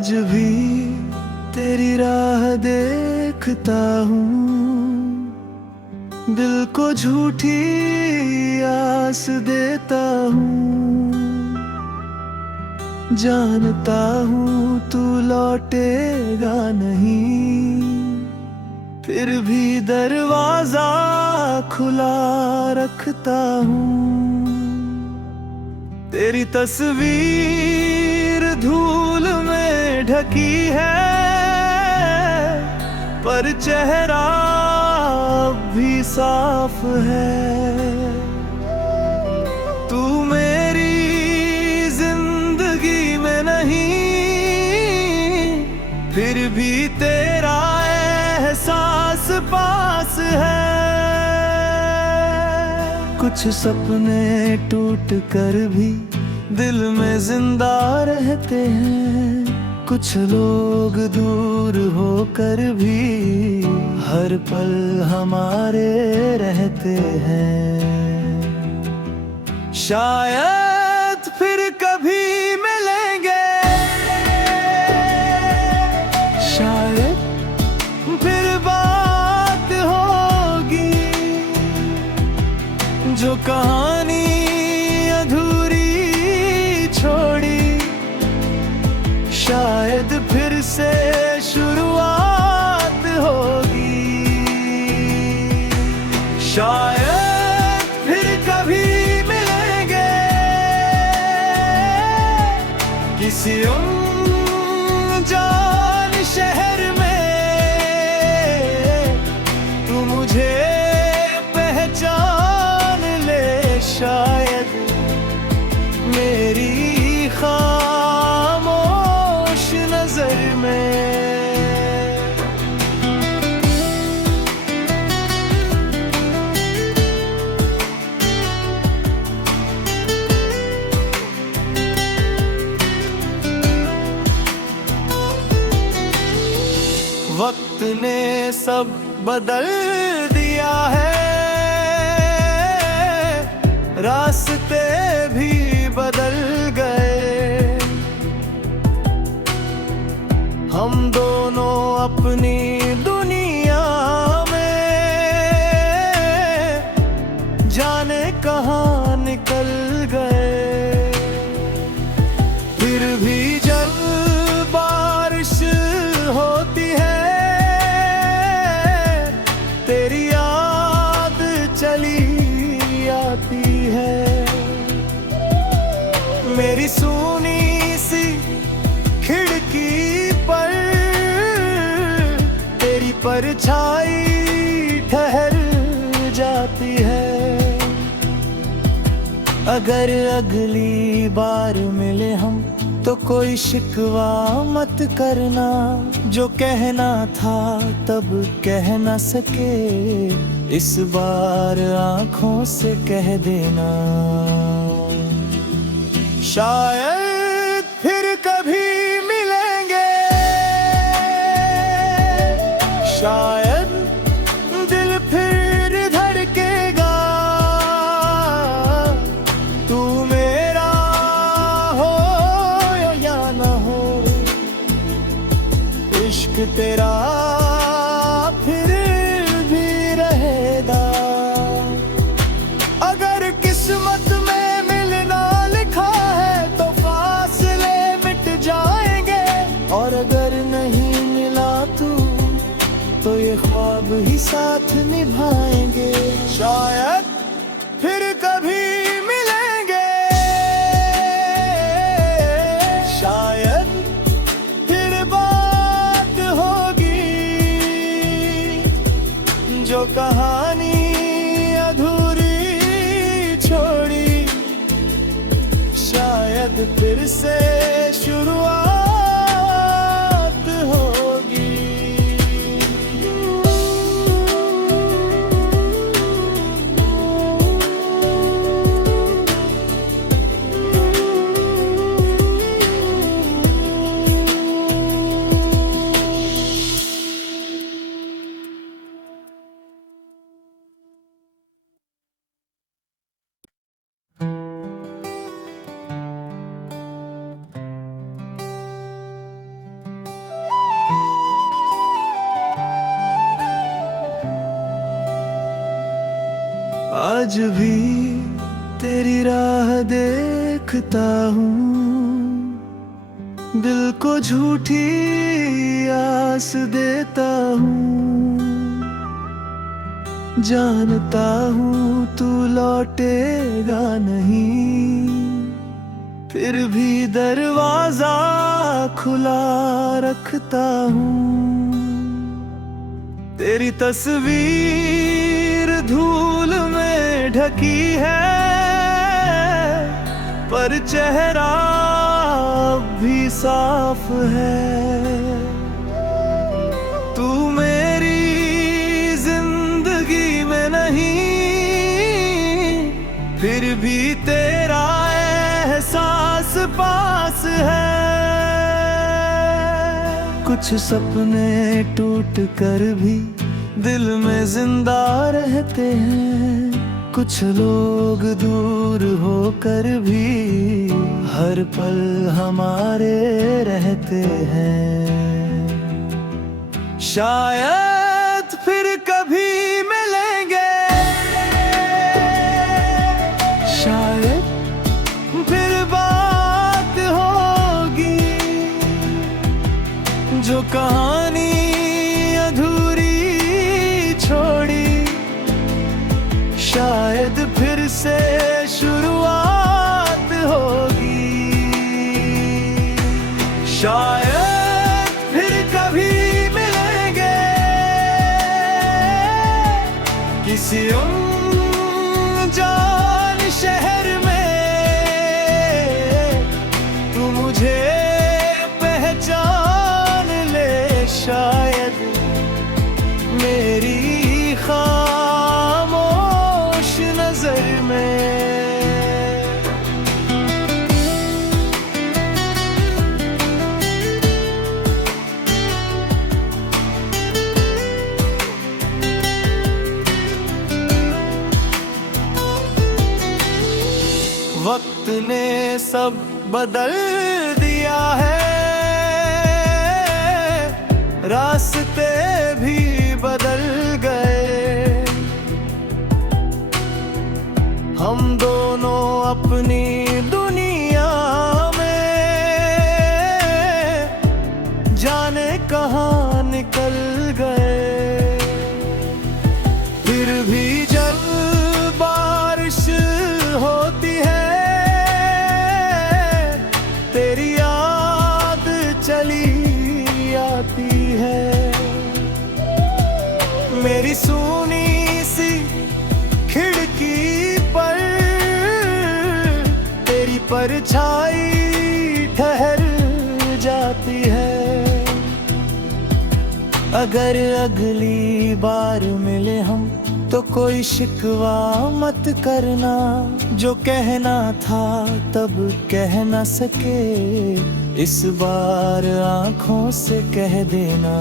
आज भी तेरी राह देखता हूँ, दिल को झूठी आस देता हूँ। जानता हूँ तू लौटेगा नहीं, फिर भी दरवाजा खुला रखता हूँ। तेरी तस्वीर धूल में ढकी है, पर चेहरा अब भी साफ है। तू मेरी जिंदगी में नहीं, फिर भी तेरा एहसास पास है। कुछ सपने टूट कर भी दिल में जिंदा रहते हैं, कुछ लोग दूर होकर भी हर पल हमारे रहते हैं। शायद फिर कभी मिलेंगे, शायद फिर बात होगी, जो कहानी अधूरी छोड़ी शायद फिर से शुरुआत होगी। शायद फिर कभी मिलेंगे किसी अनजान शहर में, तू मुझे पहचान ले शायद मेरी खामोश नजर में। वक्त ने सब बदल दिया है, रास्ते भी बदल गए। हम दोनों अपनी दुनिया में जाने कहाँ निकल गए। फिर भी जब बारिश होती है, तेरी याद चली आती है। मेरी सूनी सी खिड़की पर तेरी परछाई ठहर जाती है। अगर अगली बार मिले हम तो कोई शिकवा मत करना, जो कहना था तब कह न सके इस बार आंखों से कह देना। शायद फिर कभी मिलेंगे, शायद दिल फिर धड़केगा। तू मेरा हो या ना हो, इश्क तेरा फिर भी रहेगा। अगर किस्मत में मिलना लिखा है तो फासले मिट जाएंगे, और अगर नहीं मिला तू तो ये ख्वाब ही साथ निभाएंगे। शायद फिर कभी मिलेंगे, शायद फिर बात होगी, जो कहानी अधूरी छोड़ी शायद फिर से शुरुआत होगी। आज भी तेरी राह देखता हूँ, दिल को झूठी आस देता हूँ। जानता हूँ तू लौटेगा नहीं, फिर भी दरवाजा खुला रखता हूँ। तेरी तस्वीर धूल में ढकी है, पर चेहरा भी साफ है। तू मेरी जिंदगी में नहीं, फिर भी तेरा एहसास पास है। कुछ सपने टूट कर भी दिल में जिंदा रहते हैं, कुछ लोग दूर होकर भी हर पल हमारे रहते हैं। शायद फिर कभी मिलेंगे, शायद फिर बात होगी, जो कहानी अधूरी छोड़ी शायद फिर से शुरुआत होगी। शायद फिर कभी मिलेंगे किसी अनजान शहर में, तू मुझे पहचान ले शायद मेरी खामोश नजर में। वक्त ने सब बदल दिया है, रास्ते भी बदल गए। हम दोनों अपनी दुनिया में जाने कहाँ निकल गए। फिर भी जब बारिश होती है, तेरी याद चली आती है। मेरी सूनी सी खिड़की पर तेरी परछाई ठहर जाती है। अगर अगली बार मिले हम तो कोई शिकवा मत करना, जो कहना था तब कह न सके, इस बार आंखों से कह देना।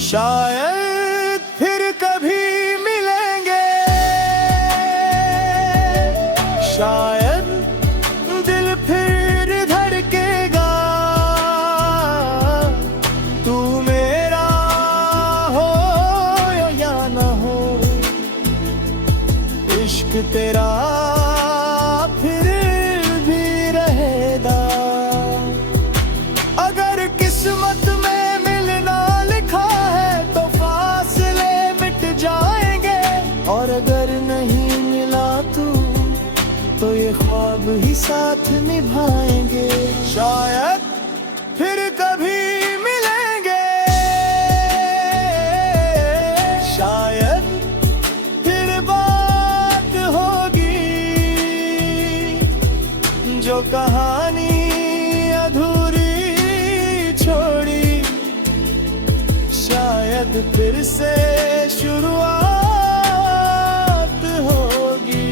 शायद फिर कभी मिलेंगे, शायद दिल फिर धड़केगा, तू मेरा हो या न हो, इश्क तेरा फिर भी रहेगा। अगर किस्मत में मिलना लिखा है तो फासले मिट जाएंगे, और अगर नहीं मिला तो ये ख्वाब ही साथ निभाएंगे। शायद फिर कभी मिलेंगे, शायद फिर बात होगी, जो कहानी अधूरी छोड़ी शायद फिर से शुरुआत होगी।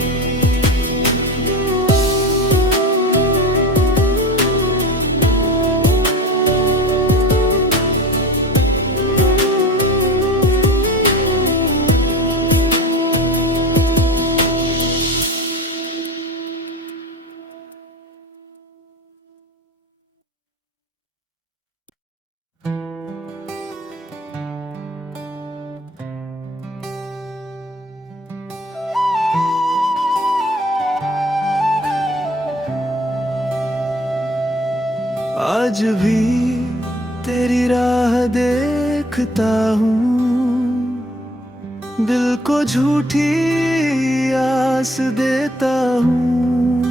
आज भी तेरी राह देखता हूँ, दिल को झूठी आस देता हूँ।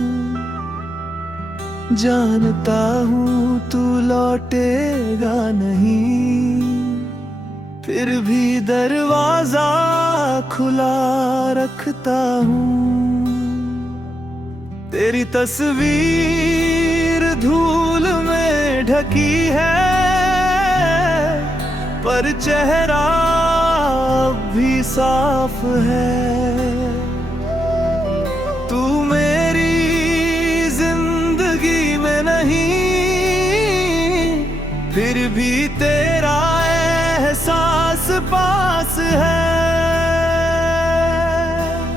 जानता हूँ तू लौटेगा नहीं, फिर भी दरवाजा खुला रखता हूँ। तेरी तस्वीर धूल में ढकी है, पर चेहरा भी साफ है। तू मेरी जिंदगी में नहीं, फिर भी तेरा एहसास पास है।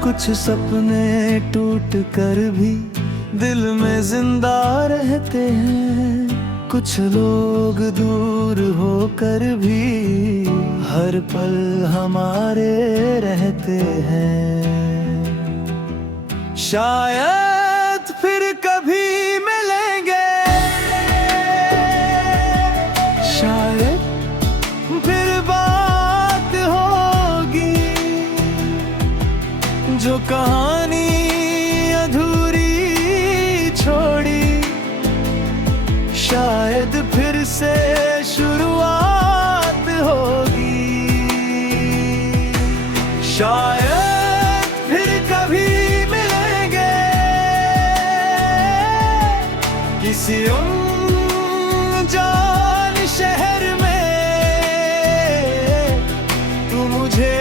कुछ सपने टूट कर भी दिल में जिंदा रहते हैं, कुछ लोग दूर होकर भी हर पल हमारे रहते हैं। शायद फिर कभी मिलेंगे, शायद फिर बात होगी, जो कहानी अधूरी छोड़ी शायद फिर से शुरुआत होगी। शायद फिर कभी मिलेंगे किसी अनजान शहर में, तू मुझे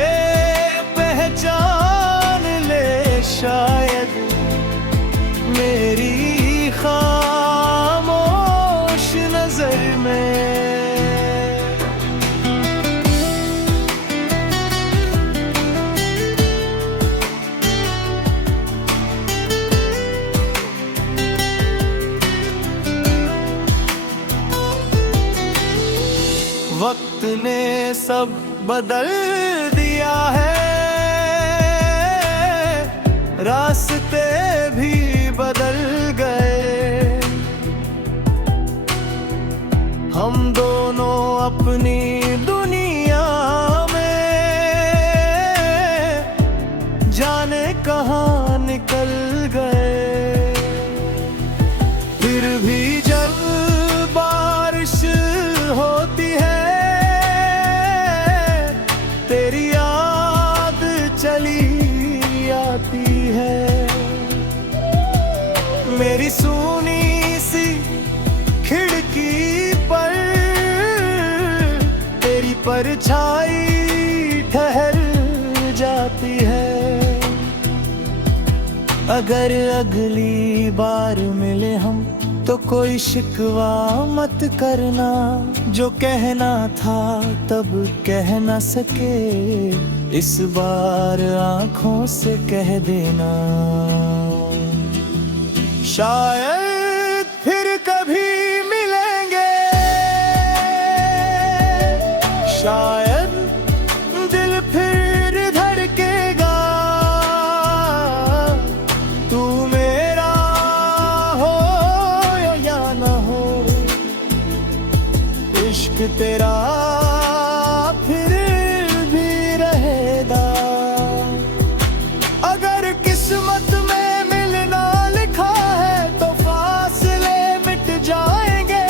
पहचान ले शायद मेरी खामोश नजर में। वक्त ने सब बदल दिया है, रास्ते भी बदल गए। हम दोनों अपनी दुनिया में जाने कहाँ निकल गए। फिर भी जब बारिश होती है, तेरी याद चली आती है। मेरी सूनी सी खिड़की पर तेरी परछाई ठहर जाती है। अगर अगली बार मिले हम तो कोई शिकवा मत करना, जो कहना था तब कह न सके इस बार आंखों से कह देना। शायद फिर कभी मिलेंगे, शायद दिल फिर धड़केगा। तू मेरा हो या न हो, इश्क तेरा फिर भी रहेगा। अगर किस्मत में मिलना लिखा है तो फासले मिट जाएंगे,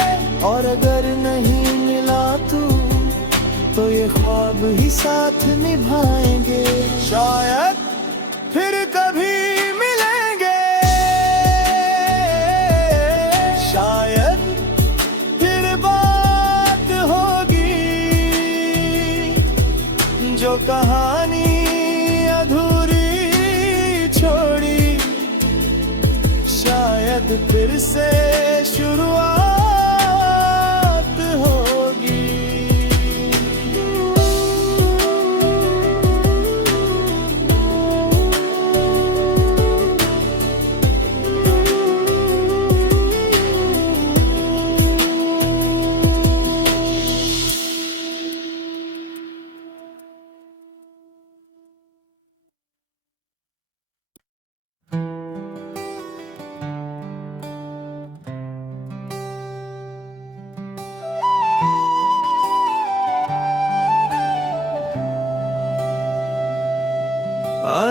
और अगर नहीं मिला तो ये ख्वाब ही साथ निभाएंगे। शायद फिर कभी मिलेंगे, शायद फिर बात होगी, जो कहानी अधूरी छोड़ी शायद फिर से शुरुआत होगी।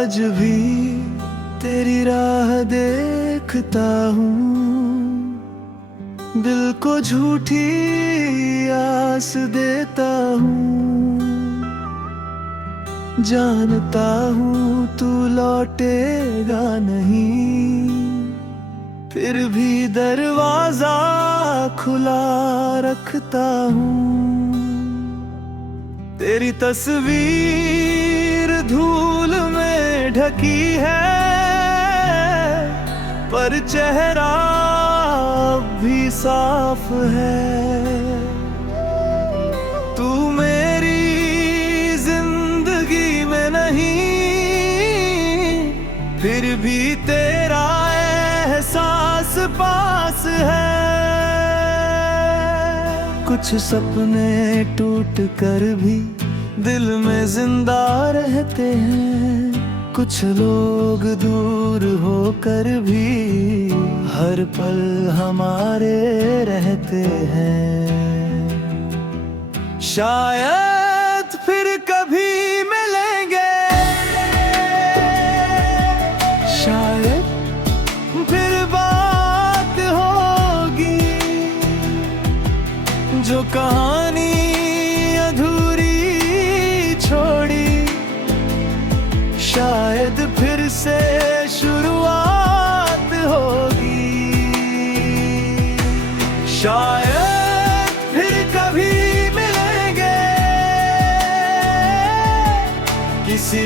आज भी तेरी राह देखता हूँ, दिल को झूठी आस देता हूँ। जानता हूँ तू लौटेगा नहीं, फिर भी दरवाजा खुला रखता हूँ। तेरी तस्वीर धूल में ढकी है, पर चेहरा भी साफ है। तू मेरी जिंदगी में नहीं, फिर भी तेरा एहसास पास है। कुछ सपने टूट कर भी दिल में जिंदा रहते हैं, कुछ लोग दूर होकर भी हर पल हमारे रहते हैं। शायद फिर कभी मिलेंगे, शायद फिर बात होगी, जो कहानी अधूरी छोड़ी शायद फिर से शुरुआत होगी। शायद फिर कभी मिलेंगे किसी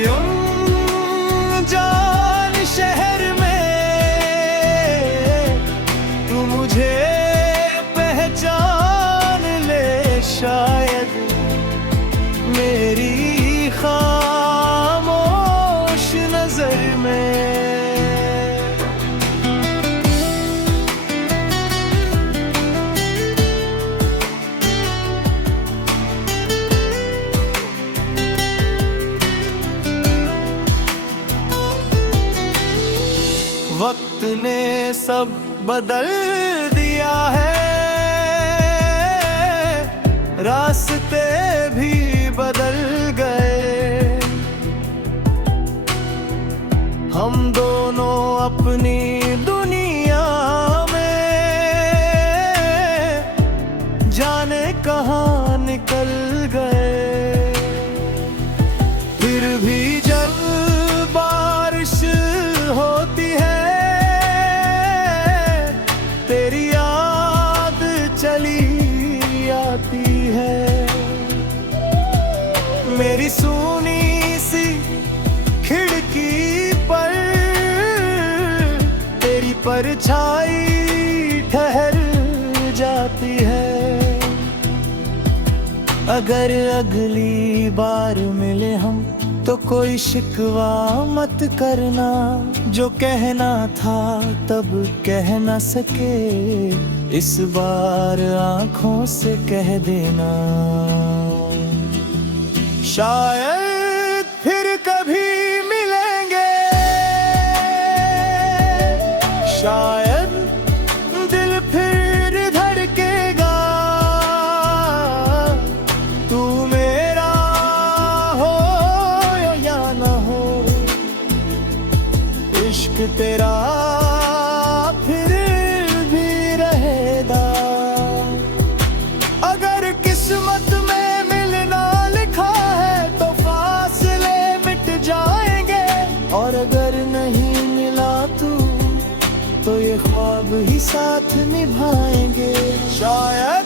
अनजान शहर में, तू मुझे पहचान ले शायद मेरी खामोश नजर में। वक्त ने सब बदल दिया है, रास्ते भी बदल गए। हम दोनों अपनी दुनिया में जाने कहाँ निकल गए। फिर भी जब बारिश होती है, तेरी याद चली आती है। मेरी सूनी सी खिड़की पर तेरी परछाई ठहर जाती है। अगर अगली बार मिले हम तो कोई शिकवा मत करना, जो कहना था तब कह ना सके, इस बार आंखों से कह देना। शायद फिर कभी मिलेंगे, शायद दिल फिर धड़केगा, तू मेरा हो या ना हो, इश्क तेरा फिर भी रहेगा। अगर किस्मत में मिलना लिखा है तो फासले मिट जाएंगे, और अगर नहीं मिला तू तो ये ख्वाब ही साथ निभाएंगे। शायद